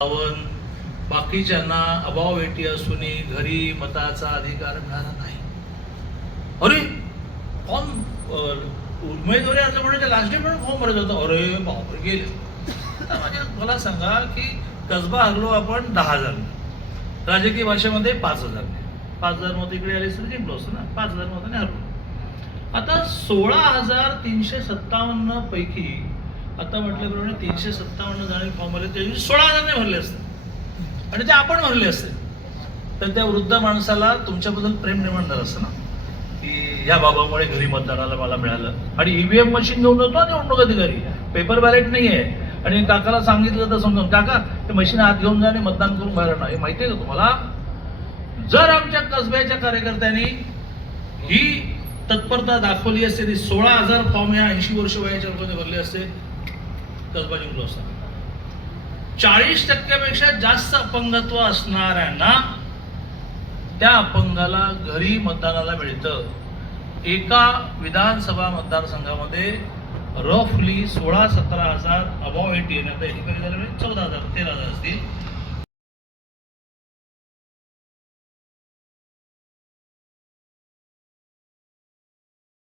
बावन बाकीच्यांना अभाव भेटी असूनही घरी मताचा अधिकार मिळाला नाही. अरे फॉर्म उमेदवारी अर्ज म्हणण्याच्या लास्ट डे पण फॉर्म भरत होता. अरे बापरे गेले. म्हणजे माझ्या मला सांगा की कसबा हरलो आपण दहा हजार राजकीय भाषेमध्ये पाच हजार पाच हजार मत इकडे आले तर जिंकलो असतो ना. पाच हजार मताने हरलो. आता सोळा हजार तीनशे सत्तावन्न पैकी आता म्हटल्याप्रमाणे तीनशे सत्तावन्न जणांनी फॉर्म भरले त्याची सोळा हजारने भरले असते. आणि ते आपण भरले असते. तर त्या वृद्ध माणसाला तुमच्याबद्दल प्रेम निर्माण झालं असतं ना. की या बाबामुळे घरी मतदानाला मला मिळालं. आणि ईव्हीएम मशीन घेऊन जातो निवडणूक अधिकारी. पेपर बॅलेट नाही आहे आणि काकाला सांगितलं तर समजून काका ते मशीन आत घेऊन जा आणि मतदान करून बाहेर आणा. हे माहिती आहे का तुम्हाला? जर आमच्या कसब्याच्या कार्यकर्त्यांनी ही तत्परता दाखवली असते ती सोळा हजार फॉर्म या ऐंशी वर्ष वयाच्या लोकांनी भरले असते कसबा जिंकलो असता चाळीस टक्क्यापेक्षा जास्त अपंगत्व असणाऱ्यांना त्या अपंगाला घरी मतदानाला मिळतं. एका विधानसभा मतदारसंघामध्ये रफली सोळा सतरा हजार अबाव एटी आता हे कमी झालं? चौदा हजार तेरा हजार असतील.